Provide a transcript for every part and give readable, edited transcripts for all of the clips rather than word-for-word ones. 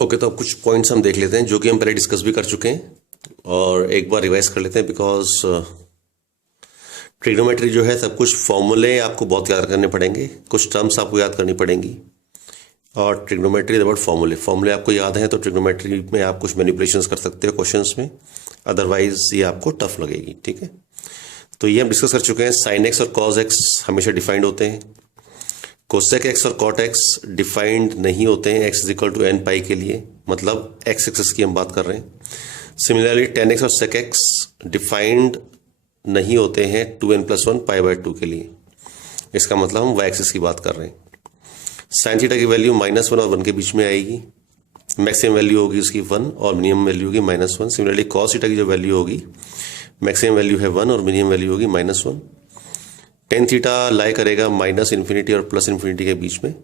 Okay, तो अब कुछ पॉइंट्स हम देख लेते हैं जो कि हम पहले डिस्कस भी कर चुके हैं और एक बार रिवाइज कर लेते हैं। बिकॉज ट्रिग्नोमेट्री जो है सब कुछ फॉर्मूले आपको बहुत याद करने पड़ेंगे, कुछ टर्म्स आपको याद करनी पड़ेंगी। और ट्रिग्नोमेट्री इज अबाउट फॉर्मूले आपको याद हैं तो ट्रिग्नोमेट्री में आप कुछ मैनिपुलेशंस कर सकते हो क्वेश्चंस में, अदरवाइज ये आपको टफ लगेगी। ठीक है, तो ये हम डिस्कस कर चुके हैं। साइन एक्स और कॉज एक्स हमेशा डिफाइंड होते हैं। कोसेक एक्स और कॉट एक्स डिफाइंड नहीं होते हैं x is equal to n pi के लिए, मतलब एक्स एक्सिस की हम बात कर रहे हैं। सिमिलरली टेन एक्स और सेक एक्स डिफाइंड नहीं होते हैं 2n+1 पाई/2 के लिए, इसका मतलब हम वाई एक्सिस की बात कर रहे हैं। साइन थीटा की वैल्यू -1 और 1 के बीच में आएगी, मैक्सिमम वैल्यू होगी उसकी 1 और मिनिमम वैल्यू होगी -1। सिमिलरली कॉस थीटा की जो वैल्यू होगी, मैक्सिमम वैल्यू है 1 और मिनिमम वैल्यू होगी -1। टेन थीटा लाई करेगा -∞ और +∞ के बीच में,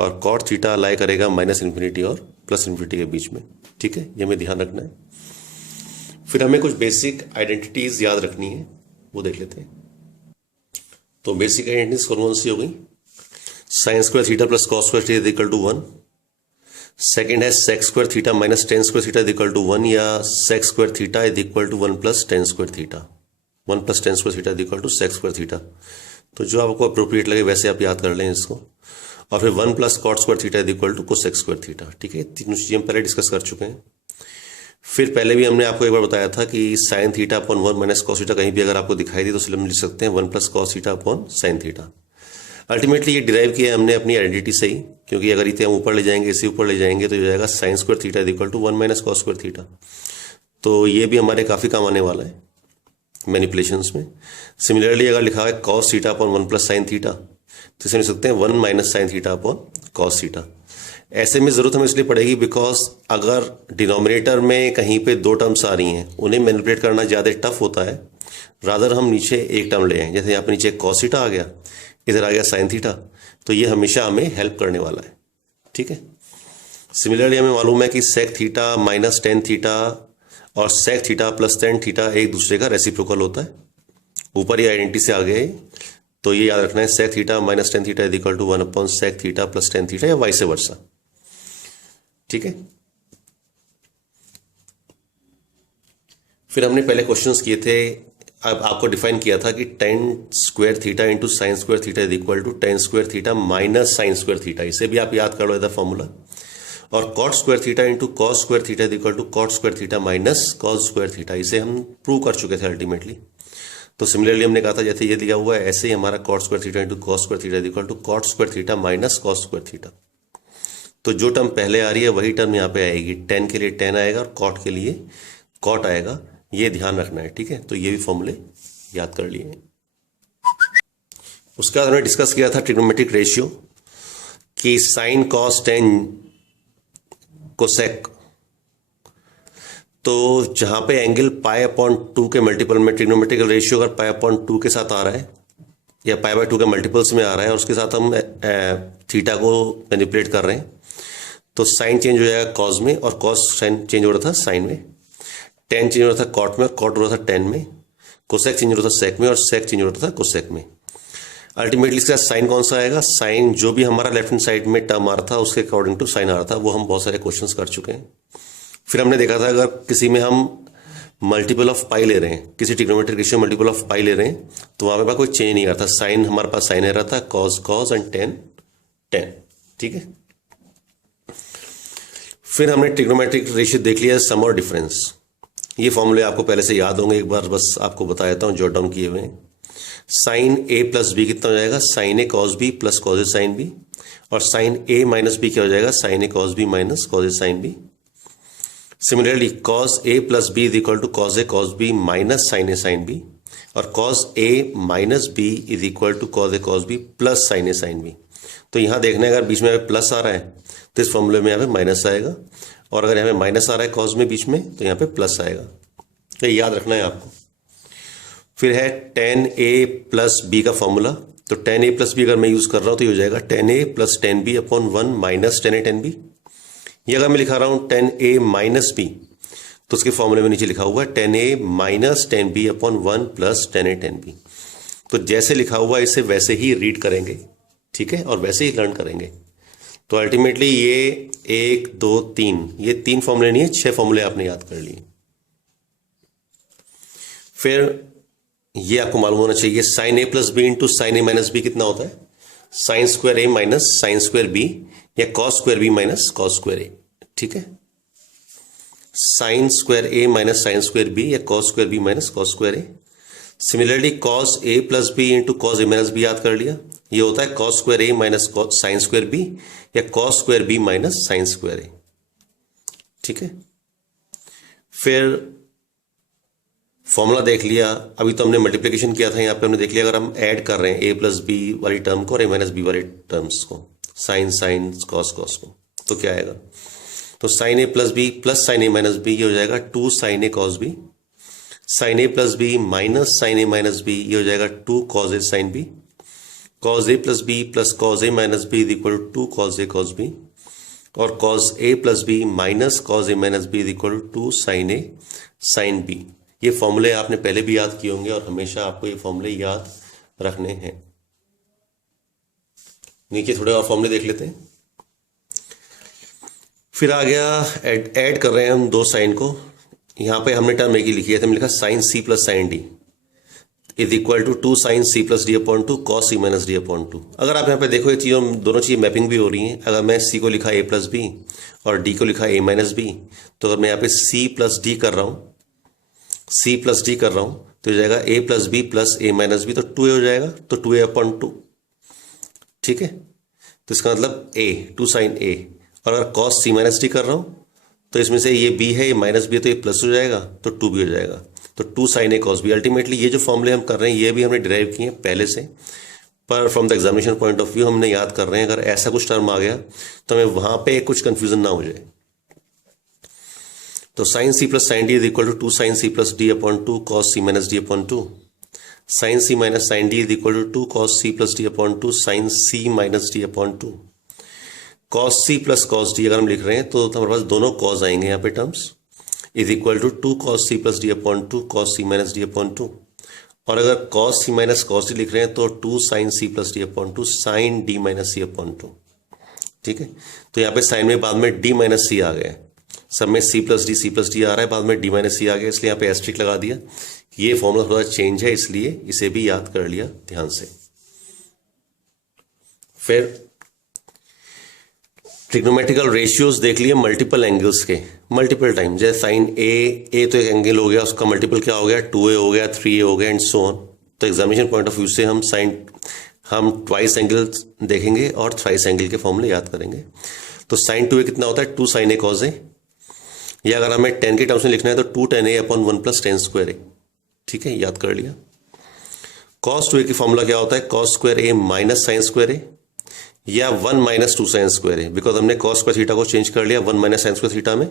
और कॉट थीटा लाई करेगा -∞ और +∞ के बीच में। ठीक है, ये हमें ध्यान रखना है। फिर हमें कुछ बेसिक आइडेंटिटीज याद रखनी है, वो देख लेते हैं। तो बेसिक आइडेंटिटीज कौन सी हो गई? Sine square theta plus cos square theta equal to 1। Second है sec square theta minus tan square theta equal to 1, या sec square theta is equal to 1 + 10 square theta, 1 + 10 square theta equal to sec square theta. तो जो आपको appropriate लगे वैसे आप याद कर लें इसको। और फिर 1 + cot square theta is equal to cosec square theta. ठीक है, तीनों चीजें हम पहले डिस्कस कर चुके हैं। फिर पहले भी हमने आपको एक बार बताया था कि sine theta upon 1 - cos theta कहीं भी अगर आपको दिखाई दी तो हम लिख सकते हैं 1 + cos theta upon sine theta. Ultimately ये डिराइव किया हमने अपनी आइडेंटिटी से ही, क्योंकि अगर इसे हम ऊपर ले जाएंगे, इसे ऊपर ले जाएंगे तो हो जाएगा sine square theta is equal to 1 - cos square theta. तो ये भी हमारे काफी काम आने वाला है मैनिपुलेशंस में। सिमिलरली अगर लिखा है cos theta upon 1 + sine theta, तो इसे लिख सकते हैं 1 - sine theta upon cos theta. ऐसे में जरूरत हमें इसलिए पड़ेगी बिकॉज अगर डिनोमिनेटर में कहीं पे दो टर्म्स आ रही हैं, उन्हें मैनिपुलेट करना ज़्यादा टफ होता है। रादर हम नीचे एक टर्म ले आए, जैसे यहाँ पे नीचे कॉस थीटा आ गया, इधर आ गया साइन थीटा, तो ये हमेशा हमें हेल्प करने वाला है। ठीक है, सिमिलरली हमें मालूम है कि sec theta minus tan theta और sec theta plus tan theta एक दूसरे का रेसिप्रोकल होता है। ऊपर ये आइडेंटिटी से आ गए, तो ये याद रखना है sec theta minus tan theta is equal to 1 upon sec theta plus tan theta, या वाइस वर्सा। ठीक है, फिर हमने पहले क्वेश्चंस किए थे, अब आपको डिफाइन किया था कि tan square theta into sine square theta is equal to tan square theta minus sine square theta. इसे भी आप याद कर लो एज फॉर्मूला। और cot square theta into cos square theta is equal to cot square theta minus cos square theta. इसे हम prove कर चुके थे अल्टीमेटली। तो सिमिलरली हमने कहा था जैसे ये दिया हुआ है ऐसे ही हमारा cot square theta into cos square theta is equal to cot square theta minus cos square theta. तो जो टर्म पहले आ रही है वही टर्म यहाँ पे आएगी। टेन के लिए टेन आएगा और कॉट के लिए कॉट आएगा, ये ध्यान रखना है। ठीक है, तो ये भी फॉर्मूले याद कर लिए। उसके बाद हमने डिस्कस किया था ट्रिग्नोमेट्रिक रेशियो कि साइन कॉस टेन कोसेक, तो जहां पे एंगल π/2 के मल्टीपल में ट्रिग्नोमेट्रिकल रेशियो अगर π/2 के साथ आ रहा है या π/2 के मल्टीपल्स में आ रहा है और उसके साथ हम थीटा को मैनिपुलेट कर रहे हैं, तो साइन चेंज हो जाएगा कॉस में, और कॉस साइन चेंज हो रहा था साइन में, टेन चेंज हो रहा था कॉट में और कॉट हो रहा था टेन में, कोसेक चेंज हो रहा था सेक में और सेक चेंज हो रहा था कोसेक में। अल्टीमेटली इसका साइन कौन सा आएगा? साइन जो भी हमारा लेफ्ट हैंड साइड में टर्म आ रहा था उसके अकॉर्डिंग टू साइन आ रहा था, वो हम बहुत सारे क्वेश्चंस कर चुके हैं। फिर हमने देखा था अगर किसी में हम मल्टीपल ऑफ पाई ले रहे हैं, किसी ट्रिग्नोमेट्रिक रेशियो मल्टीपल ऑफ पाई ले रहे हैं, तो वहां पे कोई चेंज नहीं आता। साइन हमारे पास साइन आ रहा था, cos cos and ten ten. ठीक है, फिर हमने ट्रिग्नोमेट्रिक रेशियो देख लिया सम और डिफरेंस। ये फॉर्मूले आपको पहले से याद होंगे, एक बार बस आपको बता देता हूं जॉट डाउन किए हुए। साइन ए प्लस बी कितना हो जाएगा? Sine A cos B plus cos A sine B. और साइन ए माइनस बी क्या हो जाएगा? Sine A cos B minus cos A sine B. Similarly cos A plus B is equal to cos A cos B minus sine A sine B, और cos A minus B is equal to cos A cos B plus sine A sine B. तो यहां देखना है अगर बीच में plus आ रहा है तो इस फॉर्मूले में यहाँ पे माइनस आएगा, और अगर यहाँ पे माइनस आ रहा है कॉस में बीच में तो यहाँ पे प्लस आएगा। तो याद रखना है आपको। फिर है टेन ए प्लस बी का फॉर्मूला। तो टेन ए प्लस बी अगर मैं यूज कर रहा हूं तो ये हो जाएगा tan A plus tan B upon 1 minus tan A tan B. ये अगर मैं लिखा रहा हूं टेन ए माइनस बी, तो उसके फॉर्मूले में नीचे लिखा हुआ है tan A minus tan B upon 1 plus tan A tan B. तो जैसे लिखा हुआ है इसे वैसे ही रीड करेंगे, ठीक है, और वैसे ही लर्न करेंगे। तो अल्टीमेटली ये 1 2 3 ये 3 फॉर्मूले नहीं है, 6 फॉर्मूले आपने याद कर लिए। फिर ये आपको मालूम होना चाहिए sine A plus B into sine A minus B कितना होता है, sine square A minus sine square B या cos square B minus cos square A. ठीक है, sine square A minus sine square B या cos square B minus cos square A. Similarly cos A plus B into cos A minus B याद कर लिया, ये होता है cos square A minus sine square B या cos square B minus sine square A. ठीक है, फिर फॉर्मूला देख लिया, अभी तो हमने मल्टीप्लिकेशन किया था, यहाँ पे हमने देख लिया अगर हम ऐड कर रहे हैं ए प्लस बी वाली टर्म को और ए माइनस बी वाली टर्म्स को, साइन साइन कॉस कॉस को, तो क्या आएगा, तो sine A plus B plus sine A minus B ये हो जाएगा 2 sine A cos B, sine A plus B minus sine A minus B ये हो जाएगा 2 cos A sine B, cos A plus B plus cos A minus B is equal to 2 cos A cos B, और cos A plus B minus cos A minus B is equal to sine A sine B. ये फॉर्मूले आपने पहले भी याद किए होंगे और हमेशा आपको ये फॉर्मूले याद रखने हैं। नीचे थोड़े और फॉर्मूले देख लेते हैं। फिर आ गया ऐड कर रहे हैं हम 2 साइन को, यहाँ पे हमने टर्म एक ही लिखी है, हमने लिखा sine C plus sine D is equal to 2 sine C plus D upon 2 cos C minus D upon 2। अगर आप यहाँ पे देखो ये चीज़ों दोनों चीज़ें मैपिंग भी हो रही हैं। अगर मैं सी को लिखा ए प्लस बी और डी को लिखा ए माइनस बी, तो अगर मैं यहाँ पे सी प्लस डी कर रहा हूँ, सी प्लस डी कर रहा हूं तो हो जाएगा ए प्लस बी प्लस ए माइनस बी, तो 2a हो जाएगा, तो 2a अपॉन 2। ठीक है, तो इसका मतलब a 2 साइन a, और अगर कॉस सी माइनस डी कर रहा हूं तो इसमें से ये b है, ये माइनस बी है, तो ये प्लस हो जाएगा, तो 2b हो जाएगा, तो 2 sine A cos B. Ultimately ये जो फॉर्मूले हम कर रहे हैं ये भी हमने डिराइव किए हैं पहले से, पर from the examination point of view हमने याद कर रहे हैं। अगर ऐसा कुछ टर्म आ गया तो हमें वहां पे कुछ कंफ्यूजन ना हो जाए। तो sine C plus sine D is equal to 2 sine C plus D upon 2 cos C minus D upon 2, sine C minus sine D is equal to 2 cos C plus D upon 2 sine C minus D upon 2। Cos C plus cos D अगर हम लिख रहे हैं तो हमारे पास दोनों cos आएंगे यहाँ पे terms, is equal to 2 cos C plus D upon 2 cos C minus D upon 2, और अगर cos C minus cos D लिख रहे हैं तो 2 sine C plus D upon 2 sine D minus C upon 2। ठीक है, तो यहाँ पे साइन में बाद में डी माइनस सी आ गया, सब में सी प्लस डी आ रहा है, बाद में डी माइनस सी आ गया, इसलिए यहाँ पे एस्ट्रिक लगा दिया। ये फॉर्मूला थोड़ा चेंज है इसलिए इसे भी याद कर लिया ध्यान से। फिर ट्रिग्नोमेट्रिकल रेशियोज देख लिए मल्टीपल एंगल्स के मल्टीपल टाइम, जैसे साइन ए तो एक एंगल हो गया, उसका मल्टीपल क्या हो गया, 2a हो गया, 3a हो गया एंड सो ऑन। तो एग्जामिनेशन पॉइंट ऑफ व्यू से हम ट्वाइस एंगल देखेंगे और थ्राइस एंगल के फॉर्मूले याद करेंगे। तो साइन 2a कितना होता है, 2 साइन ए कॉस ए, या अगर हमें 10 के टर्म्स में लिखना है तो 2 tan a upon 1 plus tan square A. ठीक है, याद कर लिया। कॉस 2a की फॉर्मूला क्या होता है, cos square A minus sine square ए या 1 minus 2 sine square A, because हमने कॉस स्क्वायर थीटा को चेंज कर लिया 1 माइनस साइन स्क्वायर थीटा में,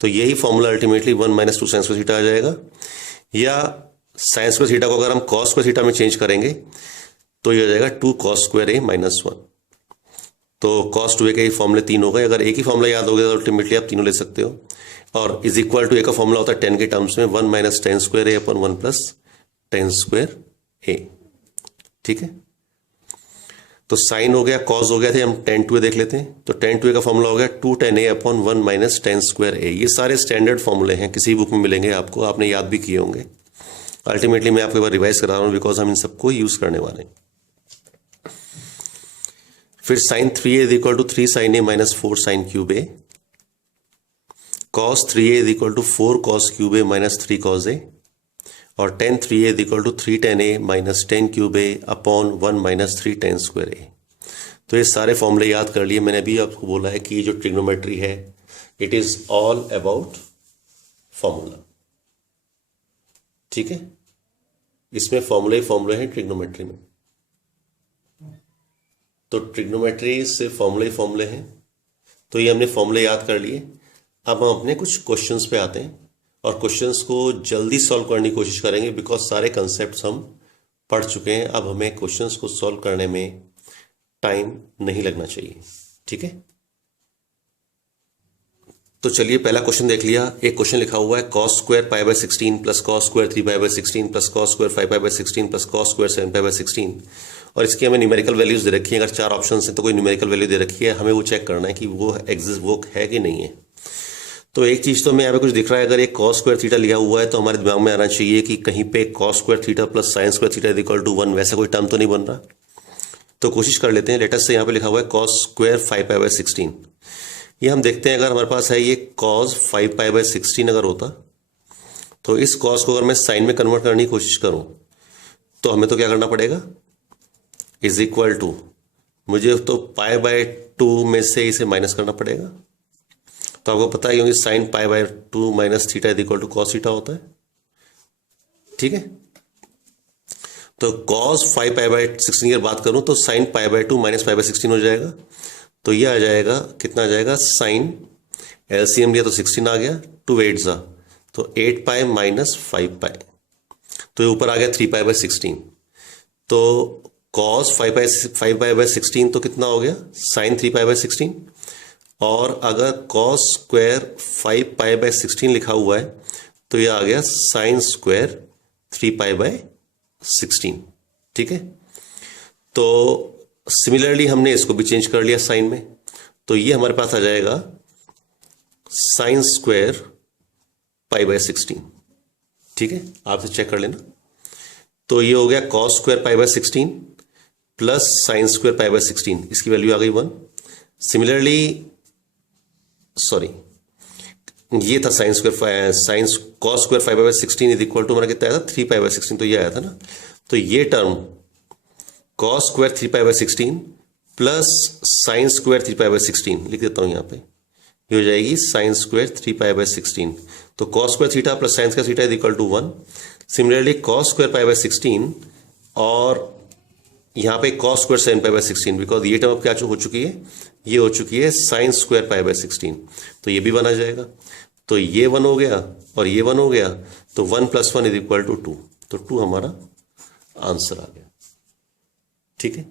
तो यही formula ultimately 1 minus 2 sine square theta आ जाएगा। या साइन स्क्वायर थीटा को अगर हम कॉस स्क्वायर थीटा में चेंज करेंगे तो ये हो जाएगा 2 कॉस स्क्वायर ए माइनस 1। तो कॉस 2a के ही फॉर्मूले 3 हो गए। अगर एक ही फॉर्मूला याद हो गया तो अल्टीमेटली आप तीनों ले सकते हो। और इज इक्वल टू ए का फॉर्मूला होता है 10 के टर्म्स में 1 minus tan square A upon 1 plus tan square A. ठीक है, तो साइन हो गया, कॉस हो गया थे, हम tan 2a देख लेते हैं। तो tan 2a का फॉर्मूला हो गया 2 tan a upon 1 minus tan square A. ये सारे स्टैंडर्ड फॉर्मूले हैं, किसी बुक में मिलेंगे आपको, आपने याद भी किए होंगे। अल्टीमेटली मैं आपको एक बार रिवाइज करा रहा हूँ बिकॉज हम इन सबको यूज करने वाले हैं। फिर sine 3a is equal to 3 sine A minus 4 sine cube A, cos 3a is equal to 4 cos cube A minus 3 cos A, और tan 3a is equal to 3 tan a minus tan cube A upon 1 minus 3 tan square A. तो ये सारे फॉर्मूले याद कर लिए। मैंने अभी आपको बोला है कि जो ट्रिग्नोमेट्री है it is all about formula. ठीक है, इसमें फॉर्मूले हैं ट्रिग्नोमेट्री में। तो ट्रिग्नोमेट्री से फॉर्मूले हैं। तो ये हमने फॉर्मूले याद कर लिए। अब हम अपने कुछ क्वेश्चंस पे आते हैं और क्वेश्चंस को जल्दी सॉल्व करने की कोशिश करेंगे बिकॉज सारे कंसेप्ट्स हम पढ़ चुके हैं। अब हमें क्वेश्चंस को सॉल्व करने में टाइम नहीं लगना चाहिए। ठीक है, तो चलिए पहला क्वेश्चन देख लिया। एक क्वेश्चन लिखा हुआ है cos square pi by 16 plus cos square 3 pi by 16 plus cos square 5 pi by 16 plus cos square 7 pi by 16, और इसकी हमें न्यूमेरिकल वैल्यूज दे रखी है। अगर 4 ऑप्शन हैं तो कोई न्यूमेरिकल वैल्यू दे रखी है, हमें वो चेक करना है कि वो एग्जिस्ट वो है कि नहीं है। तो एक चीज़ तो हमें यहाँ पे कुछ दिख रहा है, अगर एक कॉस स्क्वायर थीटा लिया हुआ है तो हमारे दिमाग में आना चाहिए कि कहीं पे cos square theta plus sine square theta is equal to 1, वैसा कोई टर्म तो नहीं बन रहा। तो कोशिश कर लेते हैं। लेटेस्ट से यहाँ पे लिखा हुआ है कॉस स्क्वायर 5 पाई बाय 16। ये हम देखते हैं, अगर हमारे पास है ये कॉस 5 पाई बाय 16 अगर होता, तो इस कॉस को अगर मैं साइन में कन्वर्ट करने की कोशिश करूं तो हमें तो क्या करना पड़ेगा, इज इक्वल टू, मुझे तो पाई बाय 2 में से इसे माइनस करना पड़ेगा। तो आपको पता है क्योंकि sine pi by 2 minus theta is equal to cos theta होता है। ठीक है, तो कॉस 5 पाई बाय 16 की बात करूं तो sign pi by 2 minus pi by 16 हो जाएगा। तो ये आ जाएगा, कितना आ जाएगा, साइन एलसीएम लिया तो 16 आ गया, 2 8 जा तो 8 पाई माइनस 5 पाई, तो ये ऊपर आ गया 3 पाई बाय 16। तो कॉस 5 पाई बाय 16 तो कितना हो गया, साइन 3 पाई बाय 16। और अगर कॉस स्क्वायर 5 पाई बाय 16 लिखा हुआ है तो ये आ गया साइन स्क्वायर 3 पाई बाय 16। ठीक है, तो सिमिलरली हमने इसको भी चेंज कर लिया साइन में, तो ये हमारे पास आ जाएगा साइन स्क्वायर पाई बाय 16। ठीक है, आपसे चेक कर लेना। तो ये हो गया cos square pi by 16 plus sine square pi by 16, इसकी वैल्यू आ गई 1। सिमिलरली सॉरी, ये था sine square sine cos square 5 by 16 is equal to हमारा कितना आया था, 3 पाई बाय 16, तो ये आया था ना। तो ये term cos square 3 pi by 16 plus sine square 3 pi by 16 लिख देता हूं यहाँ पे, ये हो जाएगी साइन स्क्वायर 3 पाई बाय 16। तो cos square theta plus sine square theta is equal to 1। Similarly cos square pi by 16 और यहाँ पे cos square sine pi by 16, because ये टर्म अब क्या हो चुकी है, ये हो चुकी है साइन स्क्वायर पाई बाय 16, तो ये भी 1 आ जाएगा। तो ये 1 हो गया और ये 1 हो गया, तो 1 + 1 इज इक्वल टू 2, तो 2 हमारा आंसर आ गया। ठीक है।